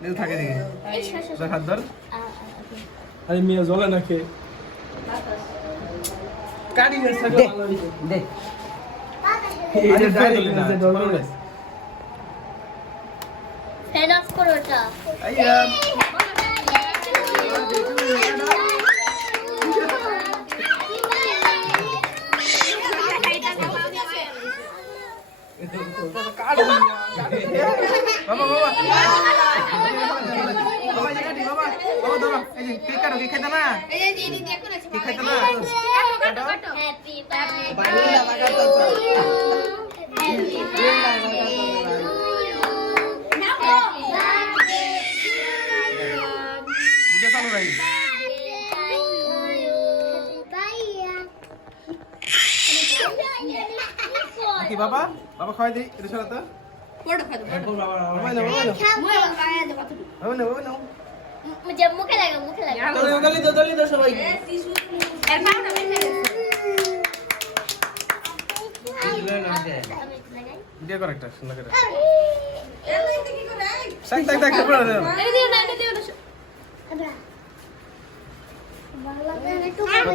লেবু থাকে দেখি তোর হাত ধর আরে মিয়া জ্বলে নাকি কাটি না সাথে ভালো হইছে দে এই যে ডাইরেক্ট না ডলরে ফ্যান অফ করো এটা আইয়া বাবা বাবা বাবা যে কাটি বাবা বাবা বাবা এই যে কেক কাটো কেক খাইতা না এই যে দিদি দেখো না কেক খাইতা না কাটো কাটো হ্যাপি বাড়িলা লাগাতো ভিডিও চালু রাখি কি বাবা বাবা খাওয়াই দিই এটা ছাড়া তো বাবা নাও বাবা নাও বাবা নাও मुझे मुखे लगा দলি তো সবাই ভিডিও কর একটা সুন্দর করে সাক তাক তাক করে দাও दियो ना दियो ना